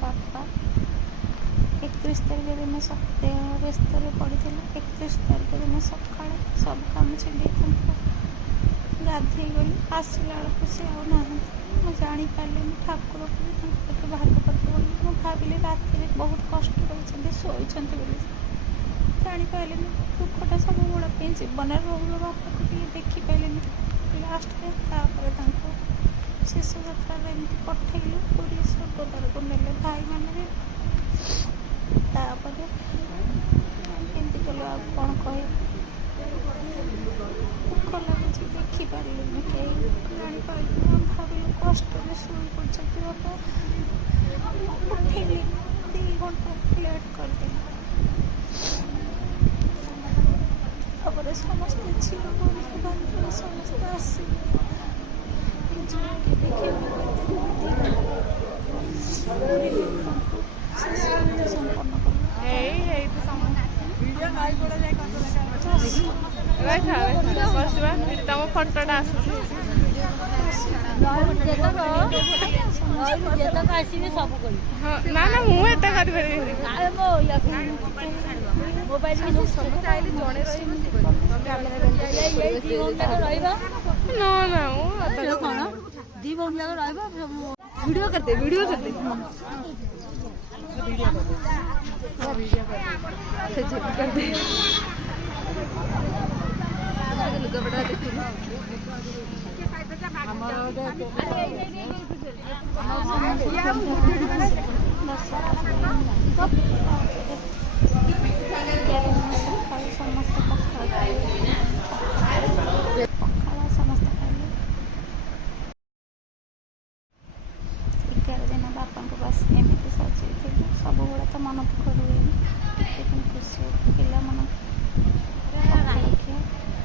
बापा 31 तारिख दिन देह व्यस्त पड़ी 31 तारिख दिन सका सब कम छेड़ी गाधे गली आसला बेलू सी आना मुझे जापारे ठाकुर को बाहर पड़े मुझे भाविली राति बहुत कष्ट कर शोई जापारे दुखटा सब बड़ा जीवन बापा को देखिपारे लास्ट शेष यात्रा एमती पठेलु पूरी स्वर्गद्वार को नेले भाई मैंने कलु आ कौन कह दुख लगुच देखिपारे कहीं जापारे भाविलु कष्ट शोई पड़ते बापा उठेली 2 घंटा लेट करदे खबर समस्ते झील बंधु बांधव समस्ते आसवे तुम फटोटा ना ना मुझे मोबाइल ना ना कौन 2 भौन जाक वीडियो करते लुगापटा देखिए बापा बस एमती सजे सब बड़ा तो मन दुख रुए खुशी पिला मन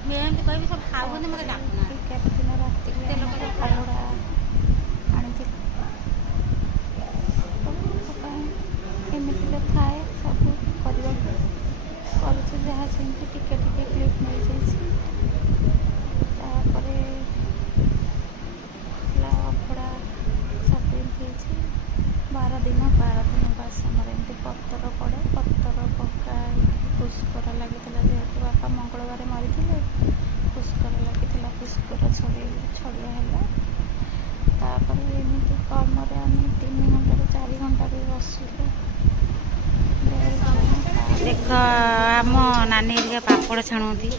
कह सब खाऊ मत दिन राति खाड़ा आनी एमती थाए सब कर जहाँ सेमती टिके क्लिप मिल जापर अभड़ा सब एमती 12 दिन बास एमती पत्तर पड़े पत्तर पका पुष्कर लगी जेहेतु बापा मंगलवार मरी पुष्कर लगी पुष्कर छड़िया है एमती कम 3 घंटा 4 घंटा भी बसलु देख आम नानी पापड़ छाणुती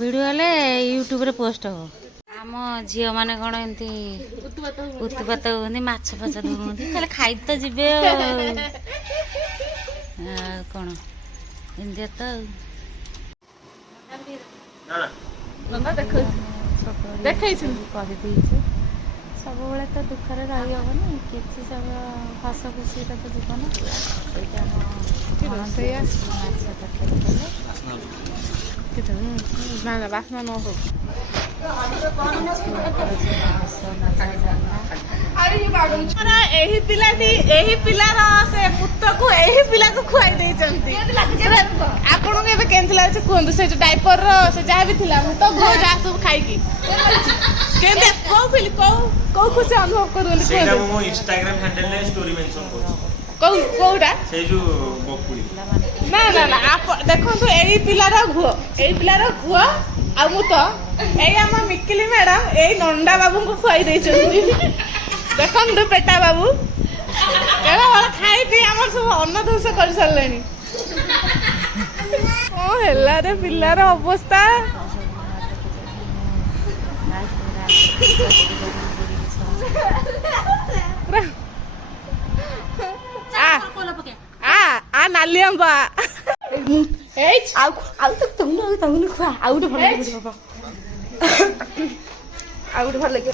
वीडियो हेले यूट्यूब रे पोस्ट हो आम झील माने कौन एमती उत्पात होती माछ फाच धोती खाली खाई तो जीवे कौन एमती तो सब तो दुखरे रही हेनी किसी सब हस खुशी तो जीवन बासना न हो पिलार से पुत को पिला को खुआई देइचंती आपन के केंत लागछ कोंदु से डायपर से जा भी थिला तो घो जा सब खाई की केंत को खुशी अनुभव करूनी सेटा मो इंस्टाग्राम हैंडल ने स्टोरी मेंशन करू कोउडा से जो बकुड़ी ना ना ना आप देखो एई पिलार घुओ आ मु तो एई हम मिकिली मैडम एई नंदा बाबू को खुआई देइचंती देखो पेटा बाबू केला वाला खाई पी हमर सब अन्न दोष कर सरलेनी ओ हेला रे पिलार अवस्था आ नाली अंबा भल लगे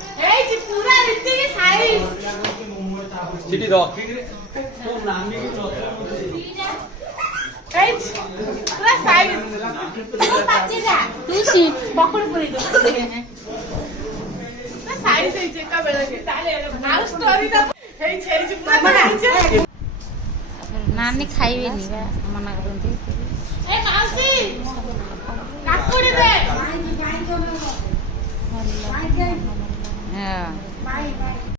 नानी खाइबे मना करती ଭଲ ହଁ